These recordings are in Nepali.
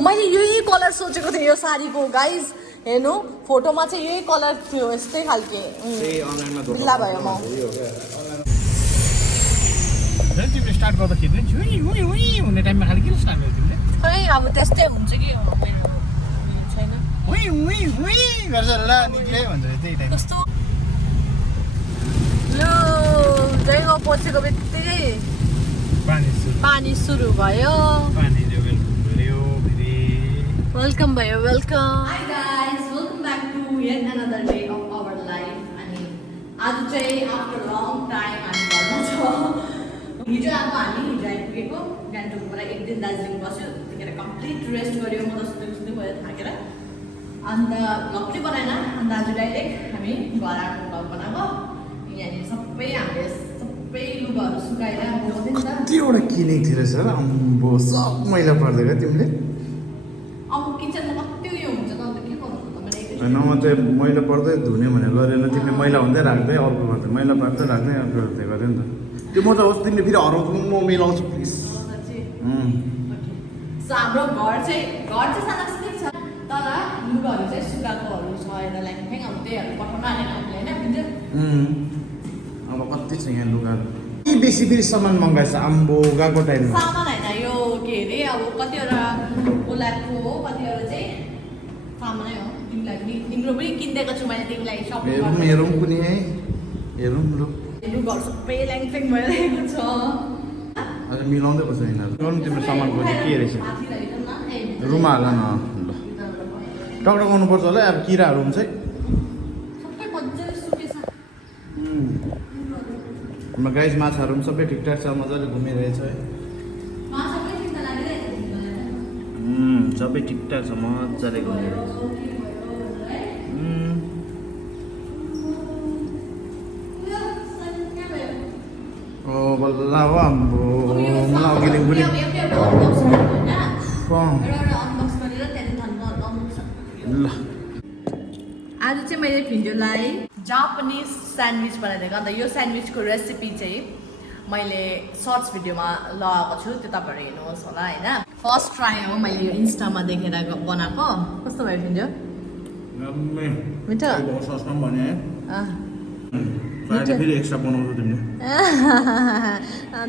मैले यही कलर सोचेको थिएँ यो साडीको गाइज हेर्नु फोटोमा चाहिँ यही कलर थियो यस्तै खालके बिल्ला भयो म तिमीले स्टार्ट गर्दाखेरि हुने टाइममा खालि किन स्टार्ट गर्यो तिमीले खै अब त्यस्तै हुन्छ कि मेरो छैन गर्छ ल निक्ले भन्छ त्यही टाइम कस्तो लो जैको पछिको बित्तिकै पानी सुरु भयो वेलकम भयो welcome hi guys welcome back to yet another day of our life अनि आज चाहिँ आफ्टर लङ टाइम हामी घरमा छ हिजो आइपुगेको गान्तोकबाट एक दिन दार्जिलिङ बस्यो त्यतिखेर कम्प्लिट रेस्ट गऱ्यो म त सुत्दै भयो थाकेर अन्त भ्लग पनि बनाएन अन्त आज डाइरेक्ट हामी घर आएको भ्लग बनाएको यहाँनिर सबै हामीले सबै लुगाहरू सुकाएर बोल्थ्यो नि त कतिवटा किनेको थियो रहेछ अम्बो सब मैला पर्दैन तिमीले अब किचनमा कति उयो हुन्छ त अन्त के गर्नु होइन म चाहिँ मैला पर्दै धुने भनेर गरेन तिमीले मैला हुँदै राख्दै अर्को गर्दै मैला पार्दै राख्दै अर्को गर्दै गऱ्यो नि त त्यो म त होस् तिमीले फेरि हराउँछु म मिलाउँछु प्लिज हाम्रो घर चाहिँ सानासिनै छ तर लुगाहरू चाहिँ सुकाएकोहरू छ यता लाइक फ्याङ अब त्यहीहरू पठाउन हालेन हामीले होइन बिन्दु अब कति छ यहाँ लुगाहरू के बेसी फेरि सामान मगाएछ आम्बो गएको टाइममा सामान होइन यो के अरे अब कतिवटा ओलाको हो कतिवटा चाहिँ सामानै हो तिमीलाई पनि तिम्रो पनि किनिदिएको छु मैले तिमीलाई सबै हेरौँ पनि है हेरौँ ल लुगाहरू सबै ल्याङफ्याङ भइरहेको छ अझ मिलाउँदै बस्छ यिनीहरू गर्नु तिम्रो सामानको चाहिँ के रहेछ रुममा हाल न ल टक्टक गर्नुपर्छ होला अब किराहरू हुन्छ है सबै मजाले सुकेछ हाम्रो गाइस माछाहरू पनि सबै ठिकठाक छ मजाले घुमिरहेछ है सबै ठिकठाक छ मजाले घुमिरहेछ ओ बल्ल हो आम्बो मलाई अघिदेखि पनि ल आज चाहिँ मैले भिडियोलाई जापानिज स्यान्डविच बनाइदिएको अन्त यो स्यान्डविचको रेसिपी चाहिँ मैले सर्ट्स भिडियोमा लगाएको छु त्यो तपाईँहरू हेर्नुहोस् होला होइन फर्स्ट ट्राई हो मैले यो इन्स्टामा देखेर बनाएको कस्तो भयो भिडियो मिठो फेरि एक्स्ट्रा बनाउँछु तिमीले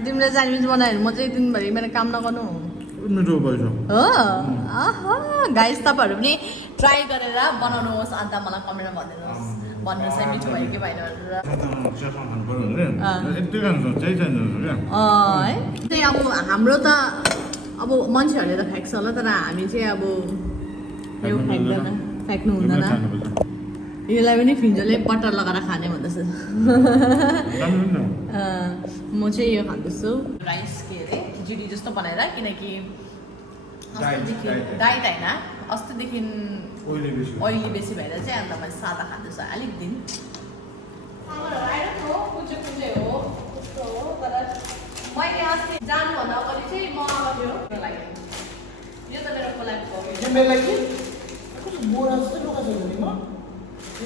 तिमीले स्यान्डविच बनायो भने म चाहिँ दिनभरि मेरो काम नगर्नु मिठो भएछ हो गाइस तपाईँहरू पनि ट्राई गरेर बनाउनुहोस् अन्त मलाई कमेन्टमा भनिदिनुहोस् भन्नुहोस् है मिठो भयो कि भएन है त्यही अब हाम्रो त अब मान्छेहरूले त फ्याँक्छ होला तर हामी चाहिँ अब यो फ्याँक्दैन फ्याँक्नु हुँदैन यसलाई पनि फिन्जोले बटर लगाएर खाने भन्दैछ म चाहिँ यो खाँदैछु राइस के अरे खिचडी जस्तो बनाएर किनकि अस्तिदेखि डाइट होइन अस्तिदेखि ओइली बेसी भएर चाहिँ अन्त मैले सादा खाँदैछु अलिक दिन कुचे हो त्यस्तो हो तर मैले अस्ति जानुभन्दा अगाडि चाहिँ मगाएको थियो त्यो लागि यो त मेरो कोलाको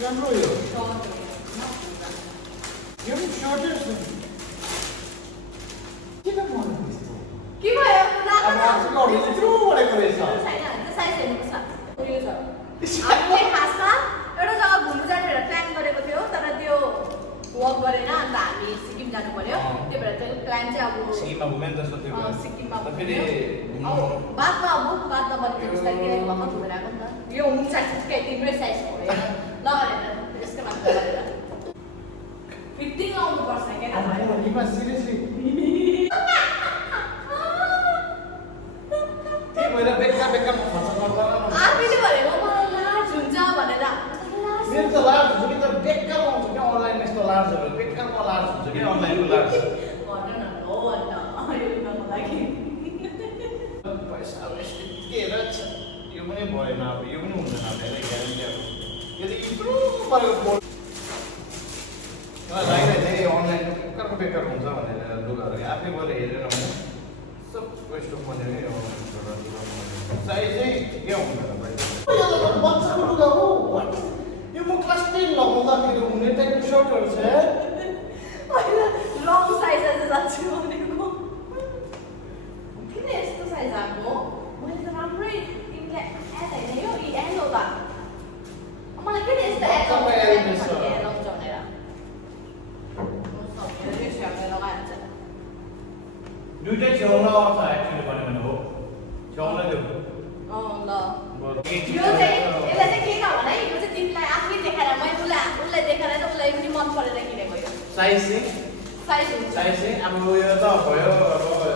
राम्रो यो पनि सर्ट किन के भयो हामीले खासमा एउटा जग्गा घुम्नु जाने भनेर प्लान गरेको थियो तर त्यो वर्क गरेन अन्त हामी सिक्किम जानु पर्यो त्यही भएर त्यो प्लान चाहिँ अब सिक्किममा बादमा भनेको बिस्तारै भर्खर घुमेर आएको नि त यो हुन्छ तिम्रै साइज हो लगाएर यसकै मात्र गरेर फिटिङ आउनुपर्छ क्या आफैले भनेको मलाई लाज हुन्छ भनेर मेरो त लाज हुन्छ कि तर बेकार आउँछ क्या अनलाइन यस्तो लाजहरू बेकारमा लाज हुन्छ कि अनलाइनको लाज पैसा के रहेछ यो पनि भएन अब यो पनि हुँदैन अब ग्यारेन्टी अब यदि यत्रो परेको लागिरहेको अनलाइन बेकार हुन्छ भनेर लुगाहरू आफै गएर हेरेर भने सब वेस्ट अफ मनी नै साइज चाहिँ ठिकै हुँदैन बच्चाको लुगा हो यो म क्लास 10 लगाउँदाखेरि हुने टाइपको सर्टहरू छ रङ साइज जान्छु भनेको किन यस्तो साइज आएको मैले त राम्रै ल यो चाहिँ यसलाई चाहिँ के नभन है यो चाहिँ तिमीलाई आफै देखाएर मैले उसलाई देखाएर चाहिँ उसलाई पनि मन परेर किनेको यो साइज चाहिँ अब यो त भयो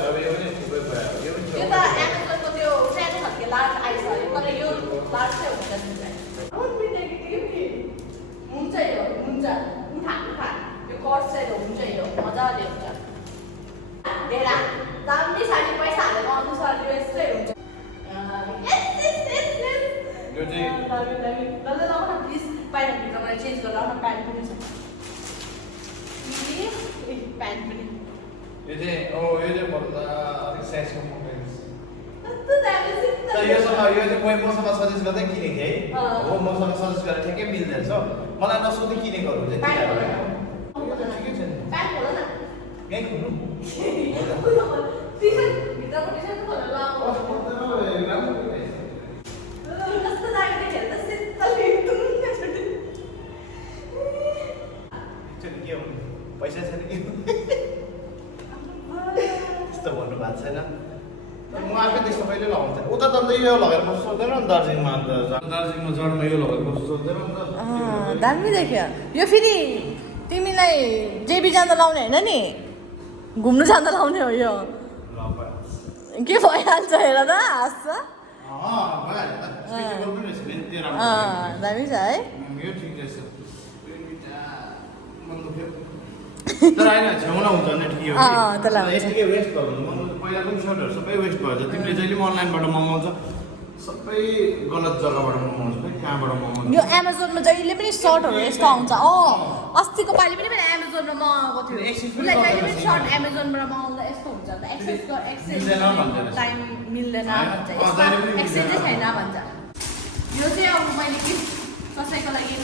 अब यो पनि थुप्रै भयो यो त एमाजोनको त्यो सानो खालको लार्ज आइस हो तर यो लार्ज चाहिँ हुन्छ हुन्छ यो हुन्छ उठा यो कर्स चाहिँ हुन्छ यो मजाले हुन्छ डेरा दामी साडी पैसा हालेको अनुसार यो यस्तै हुन्छ यो चाहिँ प्लिज बाहिर भित्रबाट चेन्ज गरेर आउन प्यान्ट पनि छ प्यान्ट पनि यो चाहिँ पर्दा अलिक साइजको कस्तो दामी त यो चाहिँ मसँग सजेस्ट गर्दै किनेको थिएँ है हो मसँग सजेस्ट गरेर ठ्याक्कै मिल्दैन छ मलाई नसोधी किनेकोहरू चाहिँ ठिकै छ नि प्यान्ट खोल न यहीँ खोल्नु भित्रको टिसर्ट खोलेर लगाऊ कस्तो दामी देखेर त शीतल एकदम के हो पैसा छैन के त्यस्तो भन्नु भएको छैन म आफै त्यस्तो कहिले लगाउँछ उता त यो लगाएर बस्नु सक्दैन नि दार्जिलिङमा जडमा यो लगाएर बस्नु सक्दैन नि त दामी देख्यो यो फेरि तिमीलाई जेबी जाँदा लाउने होइन नि घुम्नु जाँदा लाउने हो यो के भइहाल्छ हेर त हाँस्छ दामी छ है यो ठिक रहेछ तर होइन छेउना हुन्छ भने ठिकै हो यतिकै वेस्ट गर्नु पहिलाको पनि सर्टहरू सबै वेस्ट भएछ तिमीले जहिले पनि अनलाइनबाट मगाउँछ सबै गलत जग्गाबाट मगाउँछ कहाँबाट मगाउँछ यो एमाजोनमा जहिले पनि सर्टहरू यस्तो आउँछ अस्तिको पालि पनि मैले एमाजोनमा मगाएको थियो उसलाई जहिले पनि सर्ट एमाजोनबाट मगाउँदा यस्तो हुन्छ एक्सचेन्ज टाइम मिल्दैन भन्छ एक्सचेन्जै छैन भन्छ यो चाहिँ अब मैले गिफ्ट कसैको लागि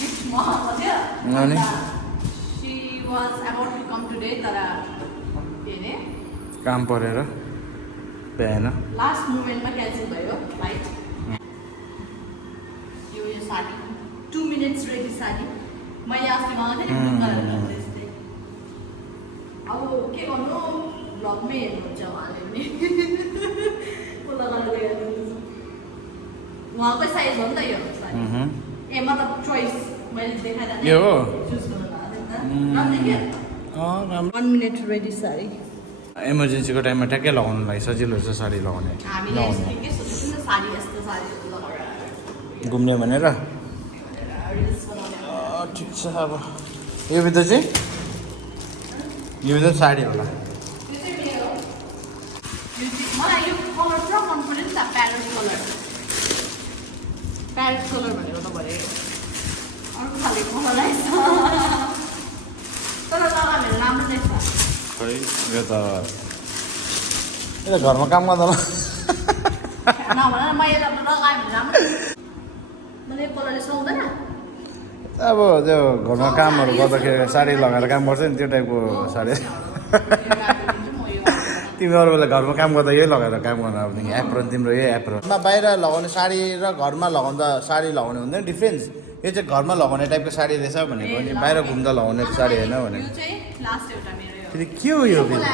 गिफ्ट मगाएको थियो was about to come today तर के अरे काम परेर भएन लास्ट मोमेन्टमा क्यान्सल भयो फ्लाइट यो साडी 2 मिनट्स रेडी साडी मैले अस्ति मगाएको थिएँ नि कलर त्यस्तै अब के गर्नु ब्लगमै हेर्नुहुन्छ उहाँले पनि उहाँकै साइज हो नि त यो साडी ए मतलब चोइस मैले देखाएर यो हो चुज गर्नु 1 मिनट रेडी साडी इमर्जेन्सीको टाइममा ट्याक्कै लगाउनुलाई सजिलो छ साडी लगाउने घुम्ने भनेर ठिक छ अब यो भित्र चाहिँ यो भित्र साडी होला मलाई यो कलर पुरा मन पर्यो नि त प्यारेट कलर भनेको त भयो अर्को खाले कलर आएछ तर लगाएर राम्रो देख्छ खै यो त घरमा काम गर्दैन नभन मैले लगाएँ भने राम्रो मैले यो कलरले सुहाउँदैन अब त्यो घरमा कामहरू गर्दाखेरि साडी लगाएर काम गर्छ नि त्यो टाइपको साडी तिमी अरू बेला घरमा काम गर्दा यही लगाएर काम गर्नु अब एप्रोन तिम्रो यही एप्रोन बाहिर लगाउने साडी र घरमा लगाउँदा साडी लगाउने हुँदैन डिफ्रेन्स यो चाहिँ घरमा लगाउने टाइपको साडी रहेछ भनेको नि बाहिर घुम्दा लगाउने साडी होइन भनेको फेरि के हो यो फेरि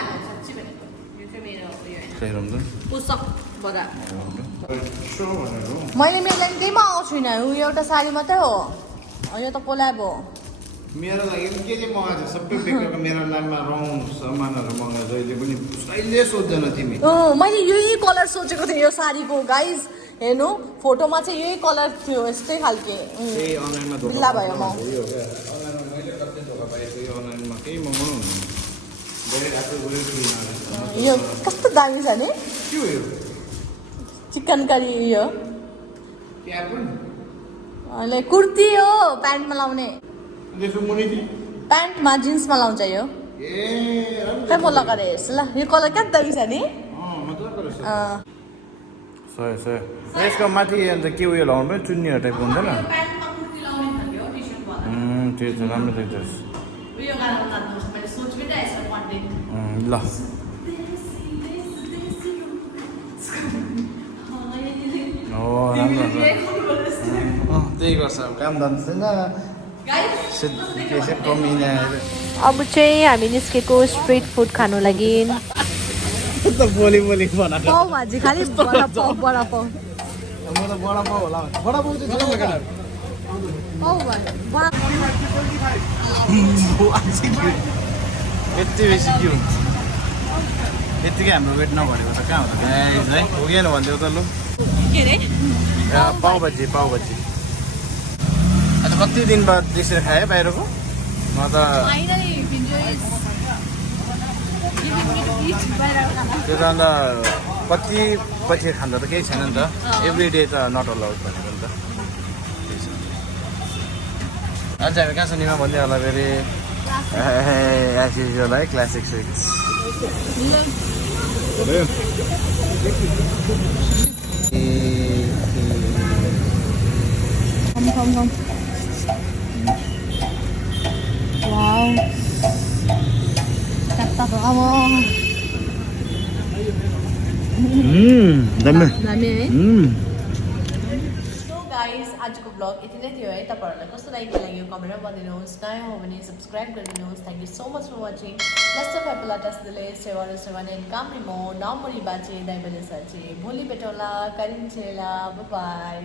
मैले मेरो लागि केही मगाएको छुइनँ एउटा साडी मात्रै हो यो त कोल्याब हो मेरो लागि के के मगाएको छ सबै बेकारको मेरो नाममा रङ सामानहरू मगाएको जहिले पनि कहिले सोध्दैन तिमी मैले यही कलर सोचेको थिएँ यो साडीको गाइज हेर्नु फोटोमा चाहिँ यही कलर थियो यस्तै खालके बिल्ला भयो म यो कस्तो दामी छ नि चिकन करी यो कुर्ती हो प्यान्टमा लाउने प्यान्टमा जिन्समा लाउँछ यो खै म लगाएर हेर्छु ल यो कलर क्या दामी छ नि यसको माथि अन्त के उयो लगाउनु पनि चुन्नीहरू टाइपको हुँदैन त्यो चाहिँ राम्रो देख्छ ल राम्रो त्यही गर्छ अब काम धन्दा छैन अब चाहिँ हामी निस्केको स्ट्रिट फुड खानु लागि कस्तो बोली बोली बनाएको पाउ भाजी खालि बडा पाउ म त बडा पाउ होला बडा पाउ चाहिँ पाउ भाजी यति बेसी के हुन्छ यतिकै हाम्रो वेट नभरेको त कहाँ हुन्छ गाइस है पुगेन भनिदेऊ त लु के रे पाउ भाजी आज कति दिन बाद त्यसरी खाएँ बाहिरको म त फाइनली इन्जॉय त्यो त अन्त कति पछि खाँदा त केही छैन नि त एभ्री डे त नट अलाउड भनेको नि त आज हामी कहाँ छ निमा भन्दै होला फेरि एज युजुअल है classic sweets Come. Wow. Cata bravo. दामी दामी है सो गाइस आजको ब्लग यति नै थियो है तपाईहरुलाई कस्तो लाग्यो कमेन्टमा भनिदिनुहोस् नयाँ हो भने सब्स्क्राइब गरिदिनुहोस् thank you so much for watching लेट्स अफ हैप्पी दिले सेवा एन्ड कामरिमो नामरी बाचे दाइबले साचे भोलि भेटौँला करिन्छेला बाइ